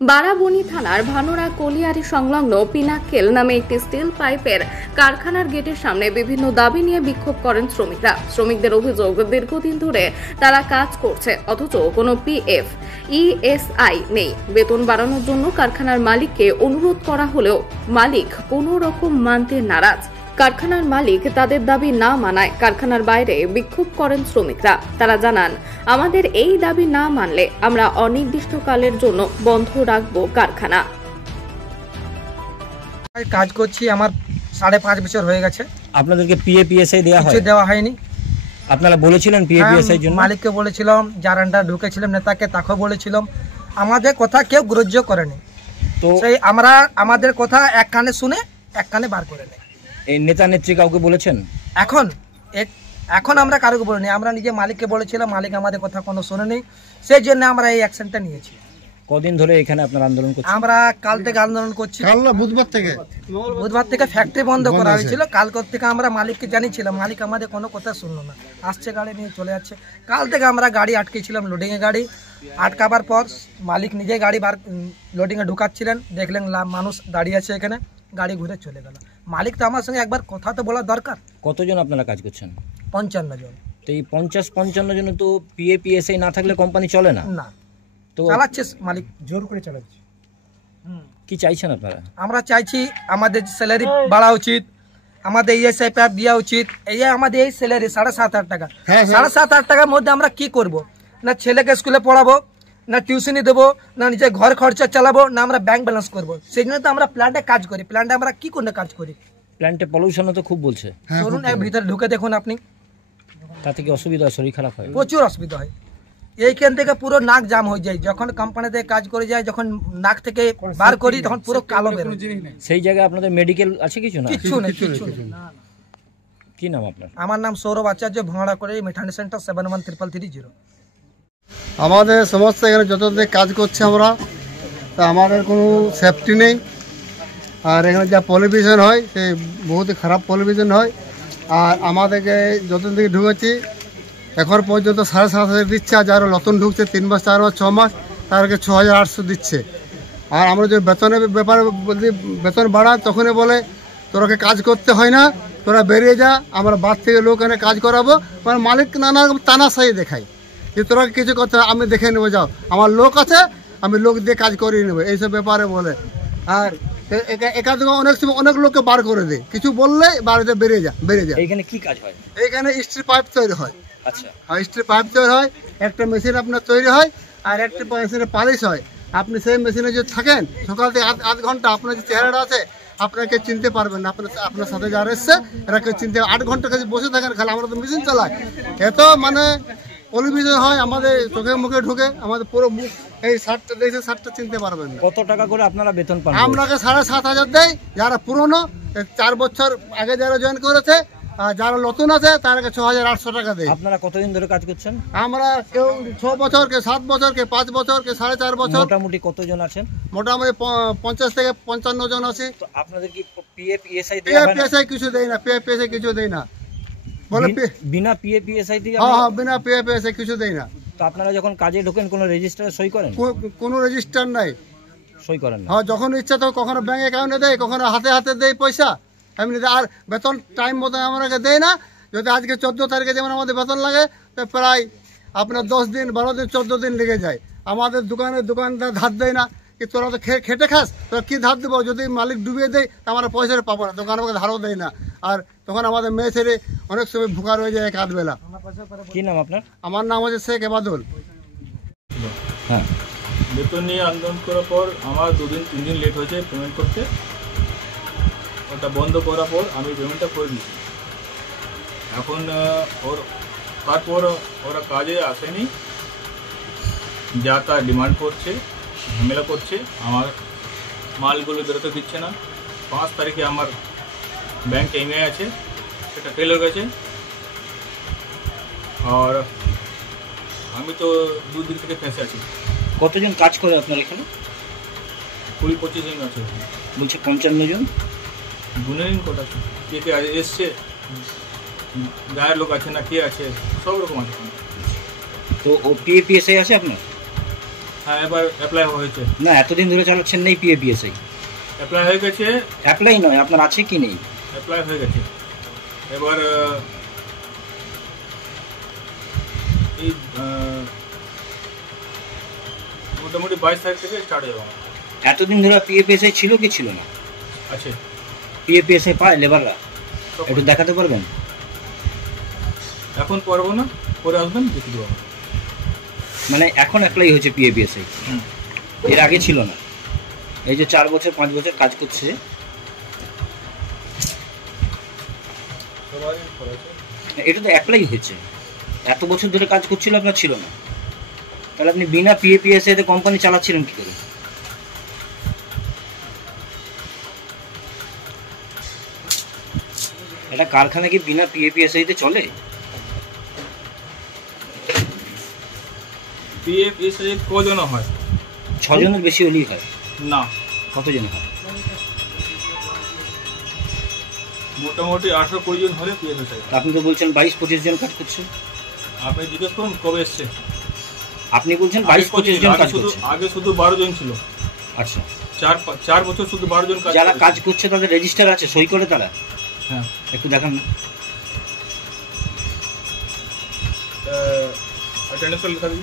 বারাবণী থানার ভানোরা কলিয়ারি সংলগ্ন পিনাক্কেল নামে একটি স্টিল পাইপের কারখানার গেটের সামনে বিভিন্ন দাবি নিয়ে বিক্ষোভ করেন শ্রমিকরা। শ্রমিকদের অভিযোগ, দীর্ঘদিন ধরে তারা কাজ করছে, অথচ কোনো পিএফ, ইএসআই নেই। বেতন বাড়ানোর জন্য কারখানার মালিককে অনুরোধ করা হলেও মালিক কোনো রকম মানতে নারাজ। কারখানার মালিক তাদের দাবি না মানায় কারখানার বাইরে বিক্ষোভ করেন শ্রমিকরা। তারা জানান, আমাদের এই দাবি না মানলে আমরা অনির্দিষ্টকালের জন্য বন্ধ রাখবো কারখানা। কাজ করছি, আমার 5.5 বছর হয়ে গেছে। আপনাদেরকে পিএফ-ইএসআই দেওয়া হয়নি। আপনারা বলেছিলেন পিএফ-ইএসআই জন্য? মালিককে বলেছিলাম, যার আন্ডার ঢুকেছিলাম নেতাকে, তাকেও বলেছিলাম। আমাদের কথা কেউ গ্রাহ্য করেনি। তো সেই আমরা আমাদের কথা এক কানে শুনে এক কানে বার করে নেই। এই নেতা নেত্রী কাউকে বলেছেন? এখন আমরা কারোকে বলিনি। আমরা নিজে মালিককে বলেছিলাম, মালিক আমাদের কথা কোনো শোনেনি। সেই জন্য আমরা এই অ্যাকশনটা নিয়েছি। কদিন ধরে এখানে আপনারা আন্দোলন করছেন? আমরা কাল থেকে আন্দোলন করছি। বুধবার থেকে ফ্যাক্টরি বন্ধ করা হয়েছিল। কাল থেকে আমরা মালিককে জানিয়েছিলাম, মালিক আমাদের কোনো কথা শুনলো না। আসছে গাড়ি নিয়ে চলে যাচ্ছে। কাল থেকে আমরা গাড়ি আটকেছিলাম, লোডিংয়ে গাড়ি আটকাবার পর মালিক নিজে গাড়ি লোডিংয়ে ঢুকাচ্ছিলেন। দেখলেন মানুষ দাঁড়িয়ে আছে এখানে, গাড়ি ঘুরে চলে গেল। মালিক তো আমার সঙ্গে একবার কথা তো বলা দরকার। কতজন আপনারা কাজ করছেন? 55 জন। তো এই 50-55 জন তো পিএফ-ইএসআই না থাকলে কোম্পানি চলে না। না, তো চালাচ্ছে মালিক, জোর করে চালাচ্ছে। কি চাইছেন আপনারা? আমরা চাইছি আমাদের স্যালারি বাড়া উচিত, আমাদের ইএসআই প্যাপ দেওয়া উচিত। এই আমাদের এই স্যালারি 7,500 টাকা। 7,500 টাকার মধ্যে আমরা কি করব? না ছেলেকে স্কুলে পড়াবো, না টিউশনি দেবো, না নিজের ঘর খরচা চালাবো, না আমরা ব্যাংক ব্যালেন্স করবো। সেই জন্য তো আমরা প্ল্যান্টে কাজ করি। প্ল্যান্টে আমরা কি করে কাজ করি? প্ল্যান্টে পলিউশনও তো খুব বলছে। চলুন ভিতরে ঢুকে দেখুন আপনি। তাতে কি অসুবিধা হয়? শরীর খারাপ হয়? প্রচুর অসুবিধা হয়। এইখান থেকে পুরো নাক জাম হয়ে যায়। যখন কোম্পানিতে কাজ করে যায়, যখন নাক থেকে বার করি তখন পুরো কালো বের হয়। সেই জায়গায় আপনাদের মেডিকেল আছে কিছু না? কিছু নেই। কি নাম আপনার? আমার নাম সৌরভ আচার্য, ভাঙড়া করে মেটার্নি সেন্টার 713330। আমাদের সমস্ত এখানে যত কাজ করছে আমরা, তা আমাদের কোনো সেফটি নেই। আর এখানে যা পলিউশন হয়, সে বহুত খারাপ পলিউশন হয়। আর আমাদেরকে যতদিন থেকে ঢুকেছি এখন পর্যন্ত 7,500 দিচ্ছে। আর যারা নতুন ঢুকছে 3 মাস 4 মাস 6 মাস, তাদেরকে 6,800 দিচ্ছে। আর আমরা যে বেতনের ব্যাপারে যদি বেতন বাড়ায়, তখনই বলে তোরাকে কাজ করতে হয় না, তোরা বেরিয়ে যা, আমরা বাদ থেকে লোক এনে কাজ করাবো। মানে মালিক নানা রকম তানাশাই দেখায় যে তোরা কিছু কথা আমি দেখে নেবো, যাও আমার লোক আছে, আমি লোক দিয়ে কাজ করিয়ে নেবো, এইসব ব্যাপারে বলে। আর এখান অনেক সময় অনেক লোককে বার করে দেয়, কিছু বললে বাড়িতে বেরিয়ে যা। এইখানে কি কাজ হয়? এইখানে স্টিল পাইপ তৈরি হয়। আচ্ছা, স্টিল পাইপ তৈরি হয়, একটা মেশিন আপনার তৈরি হয়, আর একটা মেশিনে পালিশ হয়। আপনি সেই মেশিনে যদি থাকেন সকাল থেকে আধ ঘন্টা, আপনার যে চেহারাটা আছে আপনাকে চিনতে পারবেন না। আপনার সাথে যারা এসছে এরা কেউ চিনতে, 8 ঘন্টা কাছে বসে থাকেন খালি। আমরা তো মেশিন চালাই, এত মানে পলিউশন হয়, আমাদের চোখে মুখে ঢুকে, আমাদের পুরো মুখ এই শার্টটা দেখে শার্টটা চিনতে পারবেন না। কত টাকা করে আপনারা বেতন পান? আপনাকে 7,500 দেয়। যারা পুরনো 4 বছর আগে যারা জয়েন করেছে, আর যারা নতুন আছে তাদেরকে 6,800 টাকা দেয়। আপনারা কতদিন ধরে কাজ করছেন? আমরা কেউ 6 বছর, কে 7 বছর, কে 5 বছর, কে 4.5 বছর। মোটামুটি কতজন আছেন? মোটামুটি 50 থেকে 55 জন আছে। তো আপনাদের কি পিএফ-ইএসআই দেয়? পিএফ-ইএসআই কিছু দেয় না, পিএফ-ইএসআই কিছু দেয় না। বলে বিনা পিএফ-ইএসআই দিয়ে? হ্যাঁ, বিনা পিএফ-ইএসআই কিছু দেয় না। তো আপনারা যখন কাজে ঢোকেন কোনো রেজিস্টারে সই করেন? কোনো রেজিস্টার নাই, সই করেন না। হ্যাঁ, যখন ইচ্ছা তো কখনো ব্যাংক অ্যাকাউন্টে দেয়, কখনো হাতে হাতে দেয় পয়সা এমনি। আর বেতন টাইম মতো আমাকে দেয় না। যদি আজকে 14 তারিখে যেমন আমাদের বেতন লাগে, তো প্রায় আপনার 10 দিন 12 দিন 14 দিন লেগে যায়। আমাদের দোকানদার ধার দেয় না। কি তোরা তো খেটে খাস, তোরা কি ধার দেবো? যদি মালিক ডুবিয়ে দেয় আমরা পয়সা পাবো না, দোকান আমাকে ধারও দেয় না। আর তখন আমাদের মেয়ে ছেলে অনেক সময় ভুকা রয়ে যায় এক আধ বেলা। কি নাম আপনার? আমার নাম হচ্ছে শেখ এবাদুল। হ্যাঁ, বেতন নিয়ে আন্দোলন করার পর আমার 2-3 দিন লেট হয়েছে পেমেন্ট করতে। ওটা বন্ধ করার পর আমি পেমেন্টটা করে দিয়েছি। এখন তারপর ওরা কাজে আসেনি, যা তা ডিমান্ড করছে, ঝামেলা করছে, আমার মালগুলো বেরোতে দিচ্ছে না। 5 তারিখে আমার ব্যাংক ইমেল আছে, সেটা ফেল হয়ে গেছে। আর আমি তো 2 দিন থেকে ফেঁসে আছি। কতজন কাজ করে আপনার এখানে? 20-25 জন আছে। বলছে 55 জন। গুনেন কটা কে কে এসছে, গায়ের লোক আছে না কে আছে, সব রকম আছে। তো ও পিএফ-ইএসআই আছে আপনার? হ্যাঁ এবার অ্যাপ্লাই হয়েছে। না এতদিন ধরে চালাচ্ছেন নেই পিএপিএসআই? অ্যাপ্লাই হয়ে গেছে। অ্যাপ্লাই নয়, আপনার আছে কি নেই? অ্যাপ্লাই হয়ে গেছে। এবার এই মোটামুটি 22 তারিখ থেকে স্টার্ট হয়ে যাবে। এতদিন ধরে পিএপিএসআই ছিল কি ছিল না? আছে। পিএপিএসআই পায় লেবাররা? একটু দেখাতে পারবেন? এখন পারবো না, পরে আসবেন দেখে দেবো। মানে এখন অ্যাপ্লাই হয়েছে পিএপিএসআই, এর আগে ছিল না? এই যে 4 বছর 5 বছর কাজ করছে, এটা তো অ্যাপ্লাই হয়েছে। এত বছর ধরে কাজ করছিল, আপনার ছিল না? তাহলে আপনি বিনা পিএপিএসআই তে কোম্পানি চালাচ্ছিলেন কি করে? একটা কারখানা কি বিনা পিএপিএসআই তে চলে? পিএফএসআই কজন হয়? 6 জনের বেশি হলেই হয় না। কতজন হয়? মোটামুটি 18-20 জন হলে পিএফএসআই। আপনি তো বলছেন 22-25 জন কাজ করছে। আপনি জিজ্ঞেস করুন কবে এসছে। আপনি বলছেন 22-25 জন কাজ করছে। আগে শুধু 12 জন ছিল। আচ্ছা, 4 বছর শুধু 12 জন কাজ। যারা কাজ করছে তাদের রেজিস্টার আছে, সই করে তারা? হ্যাঁ, একটু দেখান। অ্যাটেন্ডেন্স লেখা দিন।